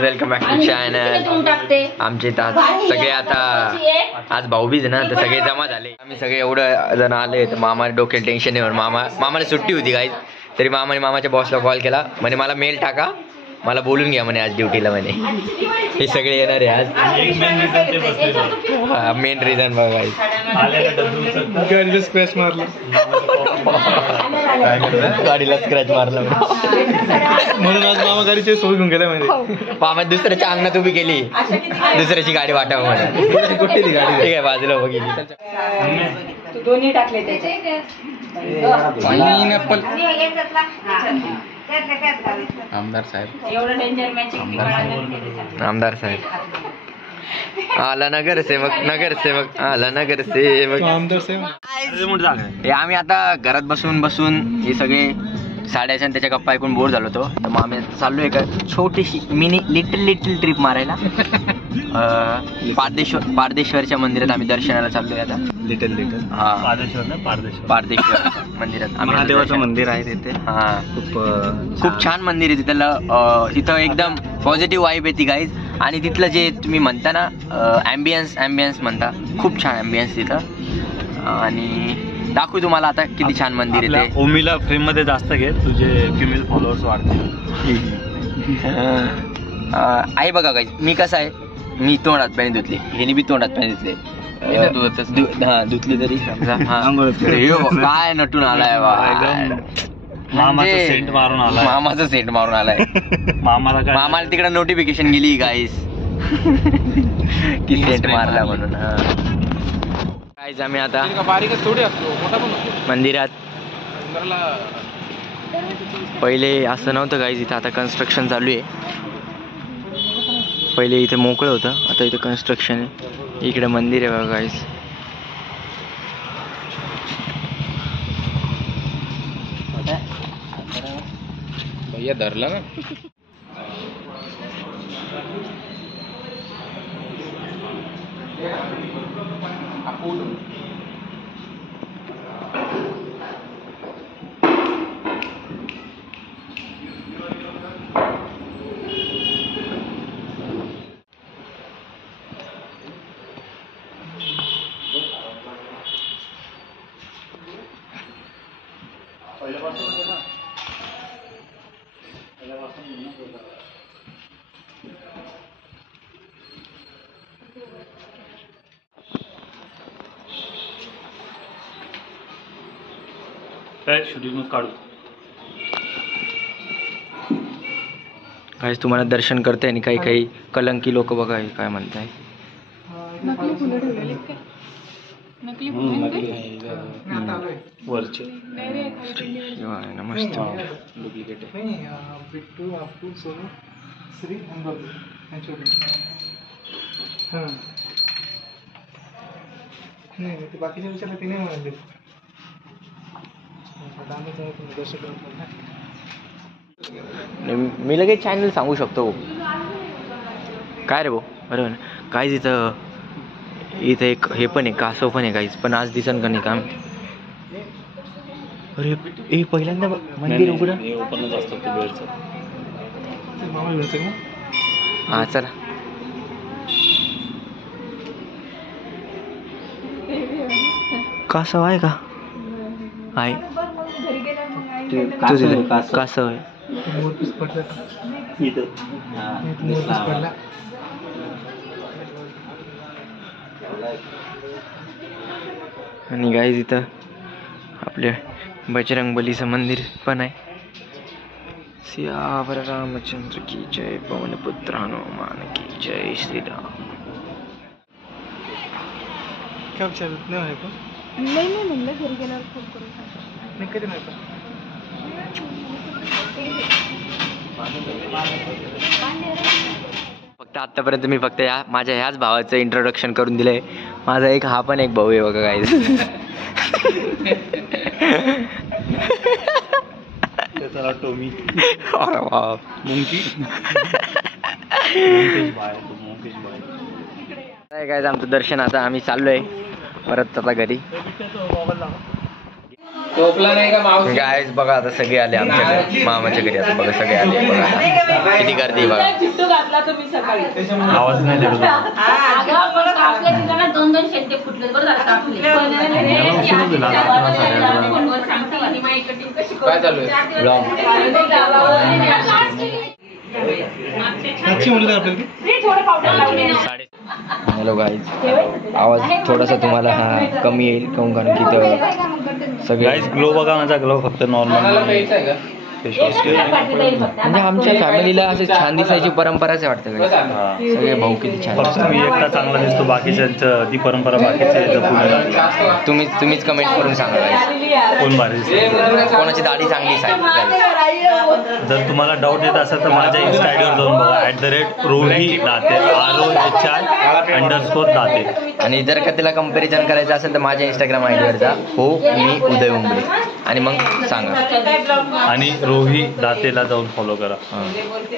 Welcome back to channel. आमचे इथं सगळे आता आज भाऊबीज ना, तर सगळे जमा झाले. आम्ही सगळे एवढं जण आले तर मामा डोक्याला टेन्शन नाही म्हणून मामाला सुट्टी होती गाईज. तरी मामाने मामाच्या बॉसला कॉल केला, म्हणे मला मेल टाका, मला बोलून घ्या म्हणे आज ड्युटीला म्हणे. हे सगळे येणार आहे आज. मेन रिझन बघा गाईज, स्क्रॅच मारला, गाडीला स्क्रॅच मारला म्हणून आज मामा गाडीची सोय घेऊन गेला म्हणजे. मामा दुसऱ्याच्या अंगणात उभी केली, दुसऱ्याची गाडी वाटावं म्हणे. कुठे ती गाडी? ठीक आहे, बाजूला बघितली. दोन्ही टाकले आमदार साहेब, एवढं डेंजर मॅचिंग. आमदार साहेब आला, नगरसेवक, नगरसेवक आला, नगरसेवक, आमदार साहेब. आम्ही आता घरात बसून हे सगळे साड्याच्या त्याच्या गप्पा ऐकून बोर झालो होतो. तर मग आम्ही चाललोय का छोटीशी मिनी लिटल ट्रिप मारायला. पारदेश्वरच्या मंदिरात आम्ही दर्शनाला चाललोय आता. लिटल हा, पारदेश्वर मंदिरात महादेवाचं मंदिर आहे तिथे. हा, खूप छान मंदिर आहे तिथलं. तिथं एकदम पॉझिटिव्ह वाईब येते गाईज. आणि तिथलं जे तुम्ही म्हणता ना ॲम्बियन्स म्हणता, खूप छान ॲम्बियन्स तिथं. आणि दाखवू तुम्हाला आता किती छान मंदिर आहे. ओमीला फ्रेम मध्ये जास्त घे, तुझे फिमेल फॉलोअर्स वाढतील. आहे बघा गाईज, मी कसं आहे, मी तोंडात पाणी धुतले, ह्याने बी तोंडात पाणी धुतले. धुतली तरी काय नटून आलाय मामाचा सेंट मारून आलाय. मामाचा सेंट मारून आलाय. मामाला तिकडे नोटिफिकेशन गेली गाईस की सेंट मारला म्हणून. गाईज आम्ही आता मंदिरात. पहिले असं नव्हतं गाईज, इथं आता कन्स्ट्रक्शन चालू आहे. पहिले इथे मोकळं होतं, आता इथं कन्स्ट्रक्शन आहे. इकडे मंदिर आहे बघा गाईज. भैया धरला ना. काढू काय तुम्हाला दर्शन करते आणि काही काही कलंकी लोक बघा काय म्हणताय. वरचे नमस्ते. बाकीच्या विचारला तिने म्हणाले मी लगेच चॅनल सांगू शकतो. काय रे भाऊ, बरोबर ना. काहीच इथं एक हे पण आहे, कासव पण आहे काहीच, पण आज दिसन का नाही काम. अरे हे पहिल्यांदा मंदिर उघडं. हा चला. कासव आहे का? आहे तुझे कासव आहे. आणि गाईज इथं आपल्या बजरंगबलीचं मंदिर पण आहे. सियावर रामचंद्र की जय, पवन पुत्र हनुमान की जय, श्रीराम. काय विचारत नाही पण नाही म्हणलं घरी गेल्यावर फोन करून नाही कधी नाही पण. फक्त आतापर्यंत मी फक्त माझ्या ह्याच भावाचं इंट्रोडक्शन करून दिलंय. माझा एक हा पण एक भाऊ आहे बघा गाईज. त्याचा टोमी गाईज आमचं दर्शन आता आम्ही चाललोय परत आता घरी. गायस बघा आता सगळे आले आमच्या घरी, मामाच्या घरी. आता बघा सगळे आले बघा, किती गर्दी बघा. आवाज नाही देत. दोन शेंटे फुटले बरं झालं आपले. काय चालू आहे? हॅलो गाईज, आवाज थोडासा तुम्हाला कमी येईल कारण की तर सगळे गाईज ग्लो बघा माझा, ग्लो फक्त नॉर्मल म्हणजे आमच्या फॅमिलीला असे छान दिसायची परंपराच वाटतं guys. सगळे भाऊ किती छान फक्त मी एकटा चांगला दिसतो, बाकीच्यांचं ती परंपरा बाकीचे जपून राहतात. तुम्हीच कमेंट करून सांगा guys. कोण भारी दिसतो, कोणाची दाढी चांगली guys. जर तुम्हाला डाऊट येत असेल तर माझ्या इन्स्टा आयडीवर जाऊन बघा, @रोही दाते, ROHI _दाते. आणि जर का तिला कंपॅरिझन करायचं असेल तर माझ्या इंस्टाग्राम आयडीवर जा, हो मी उदय उंबरे, आणि मग सांगा. आणि रोही दातेला जाऊन फॉलो करा.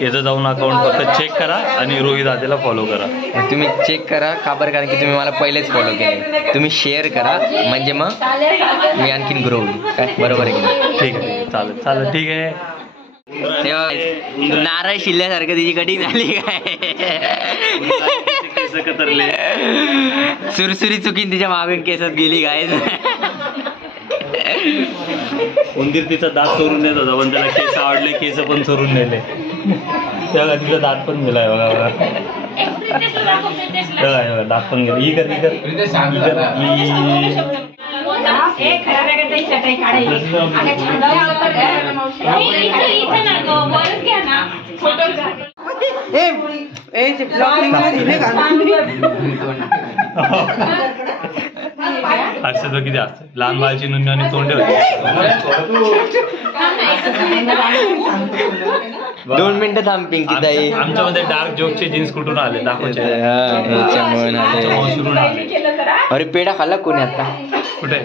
याचं जाऊन अकाउंट फक्त चेक करा आणि रोही दातेला फॉलो करा. तुम्ही चेक करा का बरं, कारण की तुम्ही मला पहिलेच फॉलो केले. तुम्ही शेअर करा म्हणजे मग मी आणखीन ग्रो होईल. काय बरोबर आहे की नाही? ठीक आहे, चालेल ठीक आहे. तेव्हा नारळ शिल्ल्यासारखं तिची कटिंग झाली काय, केस कतरले, सुरसुरी चुकीन तिच्या मागे केसात गेली काय. उंदीर तिचा दात चोरून नेत होता पण त्याला केस आवडले, केस पण चोरून नेले. तेव्हा तिचा दात पण गेलाय बघा बघा, दात पण गेले. ही कर असं तो किती असतं, लहान बाळची नुन्नी आणि तोंड होते. 2 मिनिटं थांब पिंकी ताई. आमच्यामध्ये डार्क जोकचे जीन्स कुठून आले दाखवचे. अरे पेढा खाल्ला कोणी आता? कुठे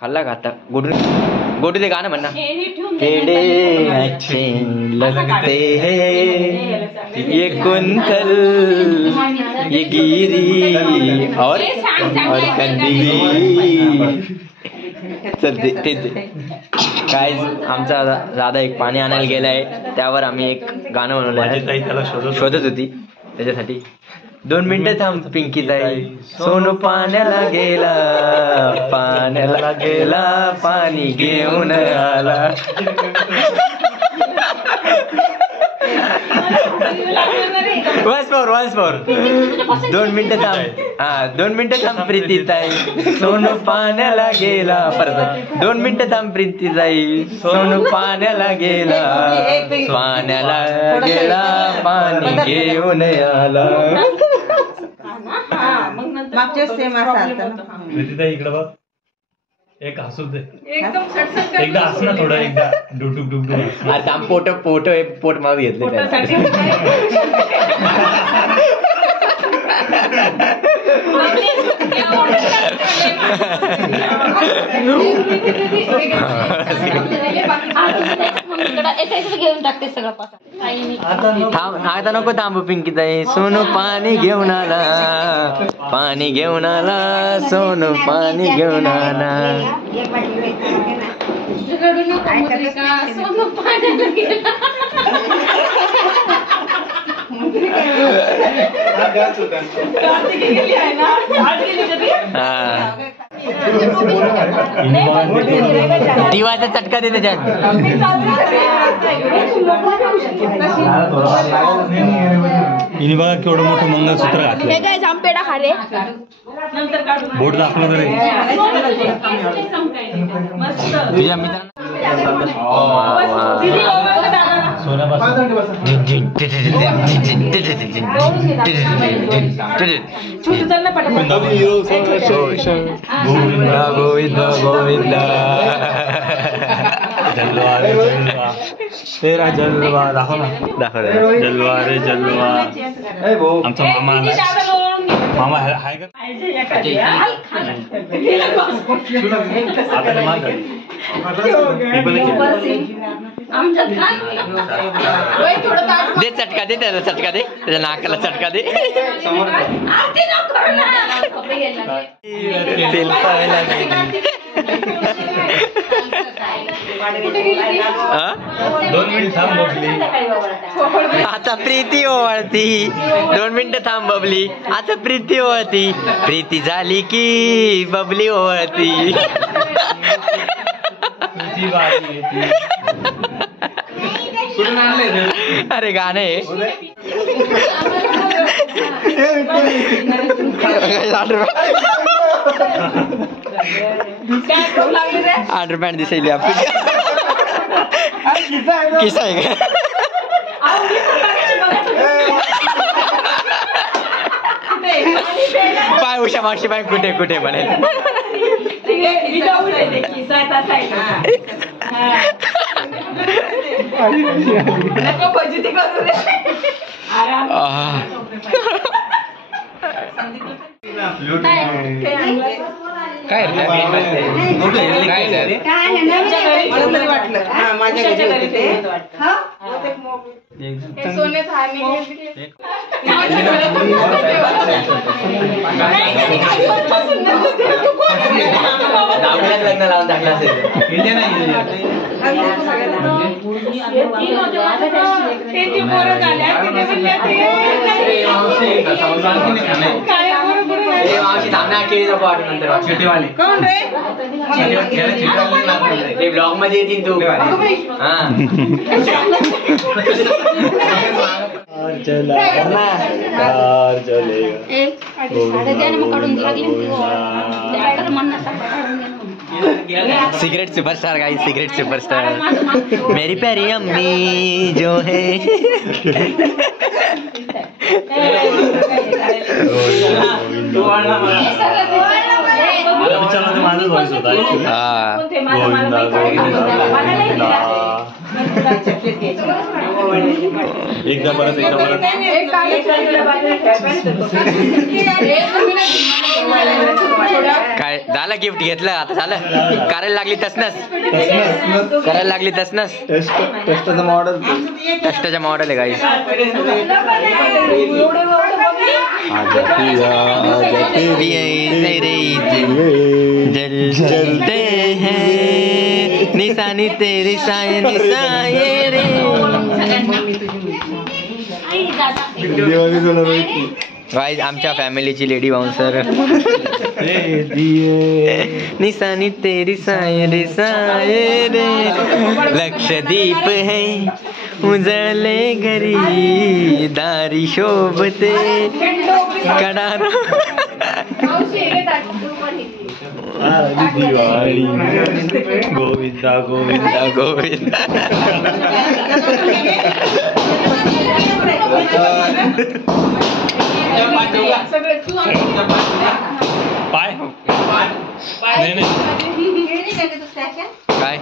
खाल्ला का आता? गोटू ते गाणं म्हणा. पेड़े अच्छे लगते हैं ये कुंतल ये गिरी और कंदी. चल ते काय आमचा दादा एक पाणी आणायला गेलाय, त्यावर आम्ही एक गाणं बनवलं आहे. त्याला शोधत होती त्याच्यासाठी. 2 मिनिटं थांब पिंकी ताई. सोनू पाण्याला गेला पाणी घेऊन आला. once more 2 मिनिटं थांब. 2 मिनिटं थांब प्रीती ताई. सोनू पाण्याला गेला. परत 2 मिनिटं थांब प्रीती ताई. सोनू पाण्याला गेला पाणी घेऊन आला. इकडे बघ, एक हसू दे एकदा, हस ना थोडं, एकदा डुडुक डुकडुक. आता पोट माग घेतले. आता नको थांबू पिंकी ताई. सोनू पाणी घेऊन आला सोनू पाणी घेऊन आला. दिवाचा चटका दे त्याच्यात. हिने बघा केवढं मोठं मंगळसूत्र घातलं. जामपेडा खाले बोट दाखवलं तरी तुझ्या मित्रांना गोविंद गोविंद जलवा रे जलवा, तेरा जलवा दाखव ना. जलवा रे जलवा. आमचा मामा मामा हाय का दे चटका दे त्याला, चटका दे त्याच्या नाकाला, चटका दे. तेल पाहायला 2 मिनिट थांब बबली. आता प्रीती ओवाळती. 2 मिनिटं थांब बबली. आता प्रीती ओवाळती. प्रीती झाली की बबली ओवाळती. तुझी बारी येते. कुठून आणले रे? अरे गाणे 8 रुपयाने दिसायली आपली. किस्सा आहे का? पाय उषा मावशी पाय कुठे कुठे म्हणेल. काय लग्न लावून टाकलं असेल. ब्लॉग मध्ये येतील तू. Cigarette superstar guys, cigarette superstar. मेरी प्यारी अम्मी जो है. माझं व्हॉइस होता. गोविंदा गोविंदा. एकदा परत काय झालं? गिफ्ट घेतलं आता झालं. करायला लागली तसनच. करायला लागली तसनच. टेस्टचं मॉडेल. टेस्टचं मॉडेल आहे गाईस. जल चलते हैं निशानी तेरी साये निशाये रे. गाईस आमच्या फॅमिलीची लेडी बाउन्सर. निशानी तेरी साये रे साये रे. लक्षदीप है उजळले घरी दारी शोभते कडार. दिवाळी. गोविंदा गोविंदा गोविंदा. पाय नाही काय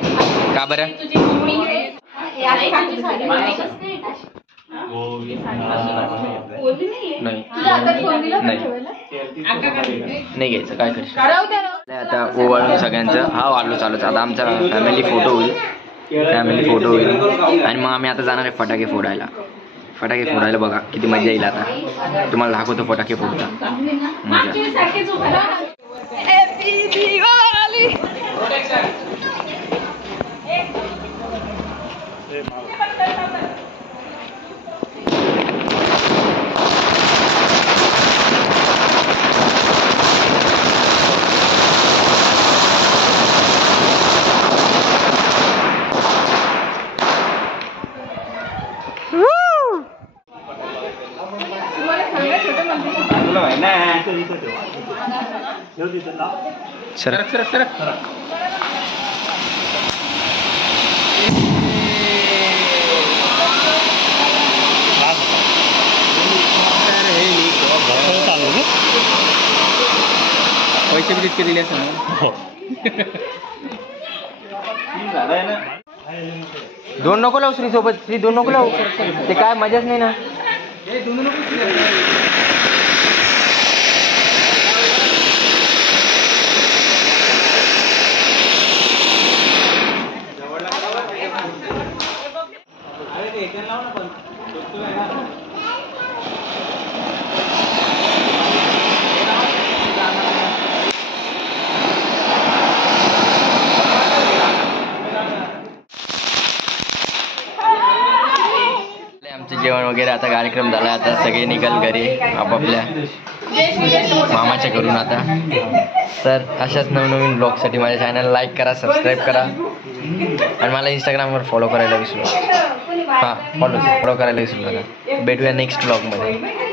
का बरं? नाही घ्यायचं. काय करायचं आता ओवाळून सगळ्यांचं. हा वाढलो चालूच. आता आमचा फॅमिली फोटो होईल. आणि मग आम्ही आता जाणार आहे फटाके फोडायला. फटाके फोडायला बघा किती मजा येईल. आता तुम्हाला दाखवतो फटाके फोडता मजा. सरक सरक सरक. पैसे बी तितके दिले असं. दोन नको लावू श्री सोबत. श्री दोन नको लावू. ते काय मजाच नाही ना. वगैरे आता कार्यक्रम झाला, आता सगळे निघाल घरी आपापल्या मामाच्या घरून आता. तर अशाच नवनवीन ब्लॉगसाठी माझ्या चॅनल लाईक करा, सबस्क्राईब करा आणि मला इंस्टाग्रामवर फॉलो करायला विसरू नका. फॉलो करायला विसरू नका. भेटूया नेक्स्ट ब्लॉगमध्ये.